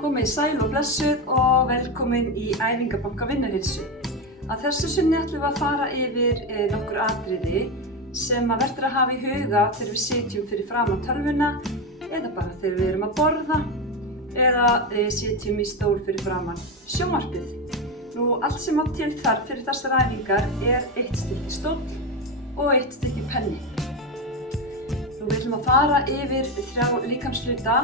Komið sæl og blessuð og velkomin í Æfingabanka Vinnuheilsu. Að þessu sinni ætlum við að fara yfir nokkur atriði sem verður að hafa í huga þegar við sitjum fyrir framan tölvuna eða bara þegar við erum að borða eða sitjum í stól fyrir framan sjónvarpið. Allt sem á til þarf fyrir þessar æfingar eitt stykki stóll og eitt stykki penni. Við ætlum að fara yfir 3 líkamshluta,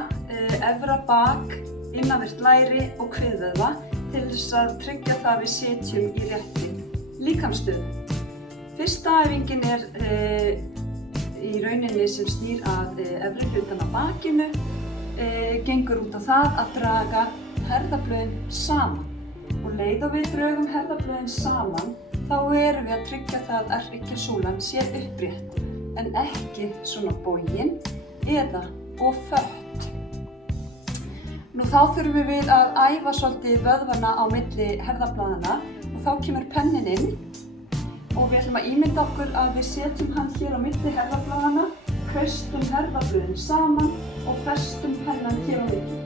efra bak, innanvert læri og kviðvöðva til þess að tryggja það að við sitjum í réttri líkamsstöðu. Fyrsta æfingin í rauninni sem snýr að efri hlutan á bakinu, gengur út á það að draga herðablöðin saman. Og leið og við drögum herðablöðin saman, þá erum við að tryggja það að hryggjarsúlan sé upprétt, en ekki svona bogin eða of fött. Þá þurfum við að æfa svolítið vöðvana á milli herðablaðana og þá kemur pennin inn og við ætlum að ímynda okkur að við setjum hann hér á milli herðablaðana, kreistum herðablöðin saman og festum pennan hér á milli.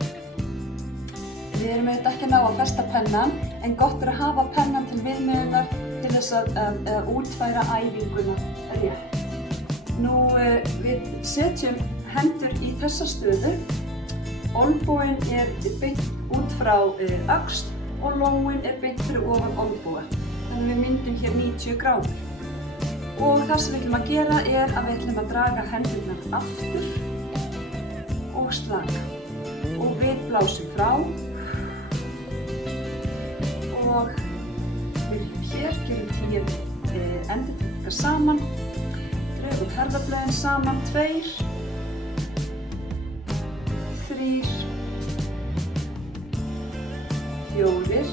Við erum auðvitað ekki að ná að festa pennan, en gott að hafa pennan til viðmiðunar til þess að útfæra æfinguna rétt. Við setjum hendur í þessa stöðu. Olnboginn beint út frá öxl og lóin beint fyrir ofan olnboga. Þannig við myndum hér 90 gráður. Og það sem við ætlum að gera að við ætlum að draga hendurnar aftur og slaka. Og við blásum frá og byrjum hér, gerum 10 endurtekningar saman. Drögum herðablöðin saman, 2, 3, 4,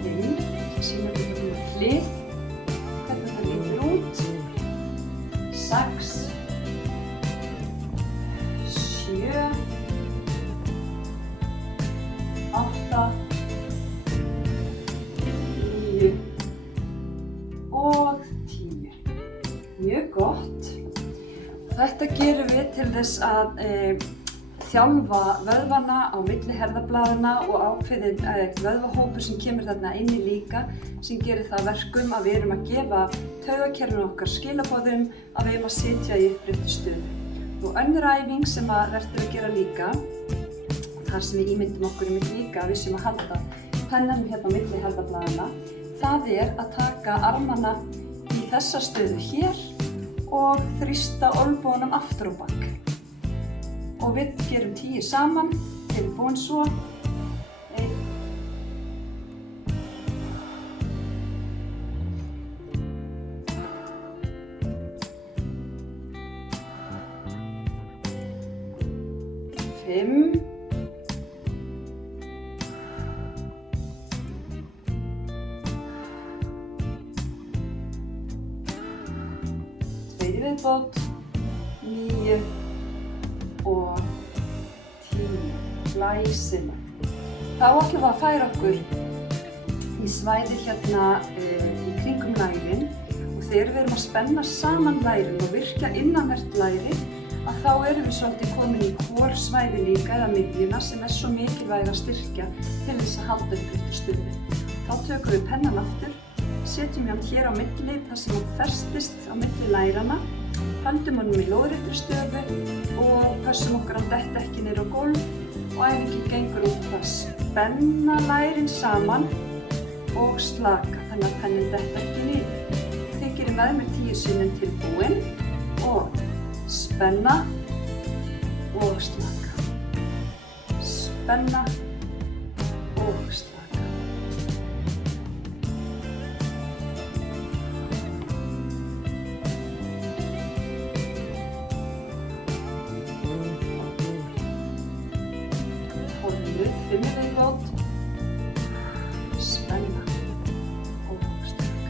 5, sýnum við hérna hlið, hvernig það lítur út, 6, 7, 8, 9 og 10. Mjög gott. Þetta gerum við til þess að þjálfa vöðvana á milli herðablaðana og ákveðinn vöðvahópur sem kemur þarna inni líka, sem gerir það verkum að við erum að gefa taugakerfinu okkar skilaboðum að við erum að sitja í uppréttri stöðu. Og önnur æfing sem verður að gera líka, þar sem við ímyndum okkur líka að við séum að halda pennanum hérna á milli herðablaðana, það að taka armana í þessa stöðu hér og þrýsta olnbogunum aftur á bak. Og við gerum 10 saman, tilbúin svo. 1, 5, 2 viðbót, 9 og 10. Glæsilegt. Þá ætlum við að færa okkur í svæði hérna í kringum lærin og þegar við erum að spenna saman lærin og virkja innanvert læri, þá erum við svolítið komin í korsvæði líka eða miðjuna sem svo mikilvæg að styrkja til þess að halda uppréttri stöðu. Þá tökum við pennan aftur, setjum hann hér á milli þar sem hann festist á milli lærana, höldum honum í lóðréttri stöðu og pössum okkur að detta ekki niður á gólf og æfingin gengur út að spenna lærin saman og slaka þannig að pennin detta ekki niður. Þið gerir með mér 10 sinnum tilbúin og spenna og slaka. Spenna og slaka. Holdið 5 viðbót. Spenna og slaka.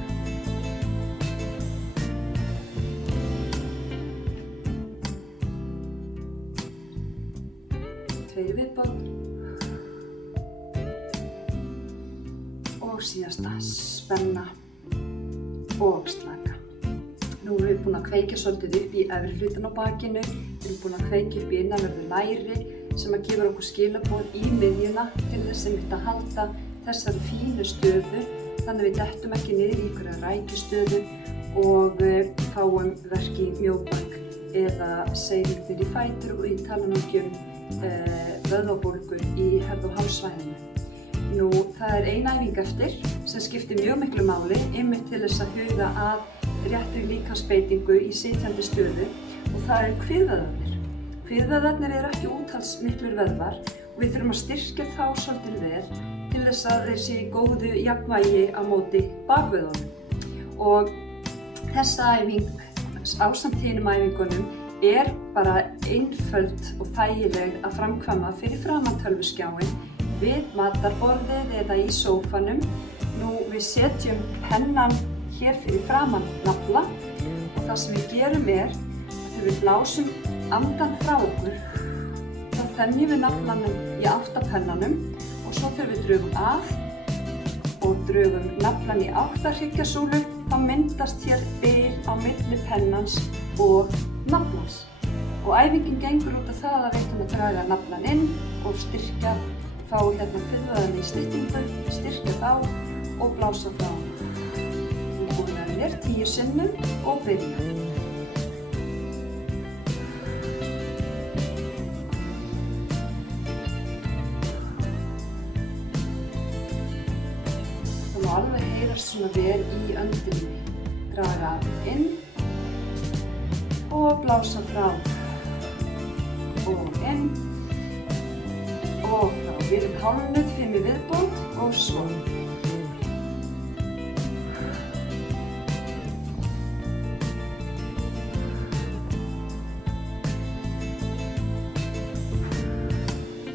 2 viðbót. Og síðasta, spenna og slaka. Nú erum við búin að kveikja svolítið upp í efri hlutan á bakinu, við erum búin að kveikja upp í innanverðu læri, sem að gefur okkur skilaboð í miðjuna til þess að halda þessari fínu stöðu þannig að við dettum ekki niður í einhverja rækjustöðu og fáum verk í mjóbak eða seyðingar í fætur og ég tala nú ekki vöðvabólgu í herð- og hálssvæðinu. Nú, það er ein æfing eftir sem skiptir mjög miklu máli einmitt til þess að huga að réttri líkamsbeitingu í sitjandi stöðu og það eru kviðvöðvarnir. Kviðvöðvarnir eru ekki úthaldsmiklir vöðvar og við þurfum að styrkja þá svolítið vel til þess að þeir séu í góðu jafnvægi á móti bakvöðunum. Og þessa æfing ásamt hinum æfingunum er bara einföld og þægileg að framkvæma fyrir framan tölvuskjáinn við matarborðið eða í sófanum. Nú, við setjum pennan hér fyrir framan nafla og það sem við gerum er að þegar við blásum andan frá okkur þá þenjum við naflanum í átt að pennanum og svo þegar við drögum að og drögum naflan í átt að hryggjasúlu þá myndast hér bil á milli pennans og naflans. Og æfingin gengur út af það að við ætlum að draga naflan inn og styrkja, fá hérna kviðvöðvarna í styttingu, styrkja þá og blása frá. Við búum að vera 10 sinnum og byrja. Það má alveg heyrast svona vel í öndinni. Draga inn og blása frá og inn og frá. Við erum hálfnuð 5 í viðbót og svo.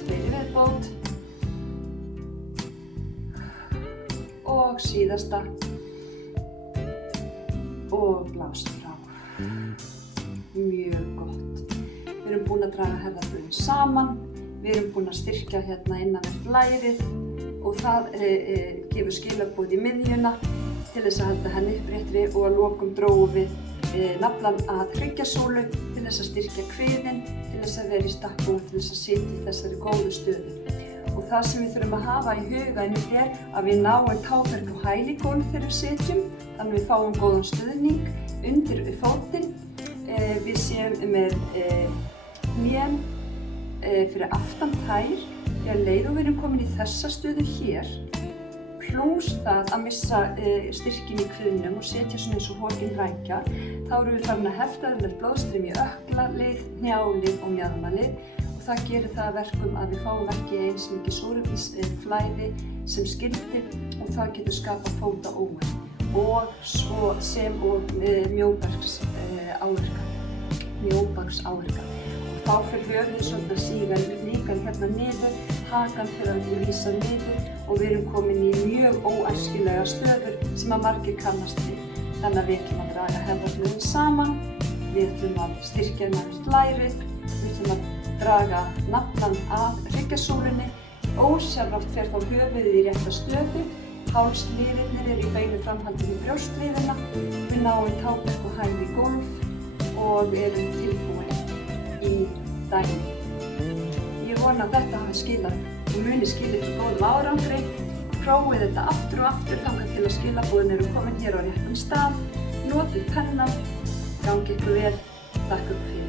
Viðbót og síðasta og blása frá. Mjög gott. Við erum búin að draga herðablöðin saman, við erum búin að styrkja hérna innanvert lærið og það gefur skilaboð í miðjuna til þess að halda henni uppréttri og að lokum drógum við naflann að hryggjasúlu til þess að styrkja kviðinn, til þess að vera í stakk búin til þess að sitja í þessari góðu stöðu. Og það sem við þurfum að hafa í huga einmitt er að við náum táberg og hæligólf þegar við sitjum, þannig að við fáum góðan stuðning undir fótinn. Við séum með hnén fyrir aftan tær þegar leið og við erum komin í þessa stöðu hér plús það að missa styrkin í kviðnum og setja svona eins og hokin rækja þá erum við farin að hefta blóðstreymi í ökklalið, hnjálið og mjaðmalið og það gerir það að verkum að við fáum ekki eins mikið súrefnisflæði sem skyldi og það getur skapað fótaónæmi og svo sem og mjóbaksáverka. Þá fyrir höfuðið svona að síga líkan hérna niður, hakan fyrir að vísa niður og við erum komin í mjög óæskilega stöður sem að margir kannast við. Þannig að við ætlum að draga herðablöðin saman, við ætlum að styrkja innanvert lærið, við ætlum að draga naflann að hryggjasúlunni, ósjálfrátt fer þá höfuðið í rétta stöðu, hálsliðirnir eru í beinu framhaldinu í brjóstliðina, við náum táberg og hægri gólf og erum tilbúin í daginn. Ég vona að þetta hafi skilað og muni skilið til góðum árangri. Prófið þetta aftur og aftur þangað til að skilaboðin eru komin hér á réttan stað. Notið pennan, gangi ykkur vel, þakka ykkur fyrir.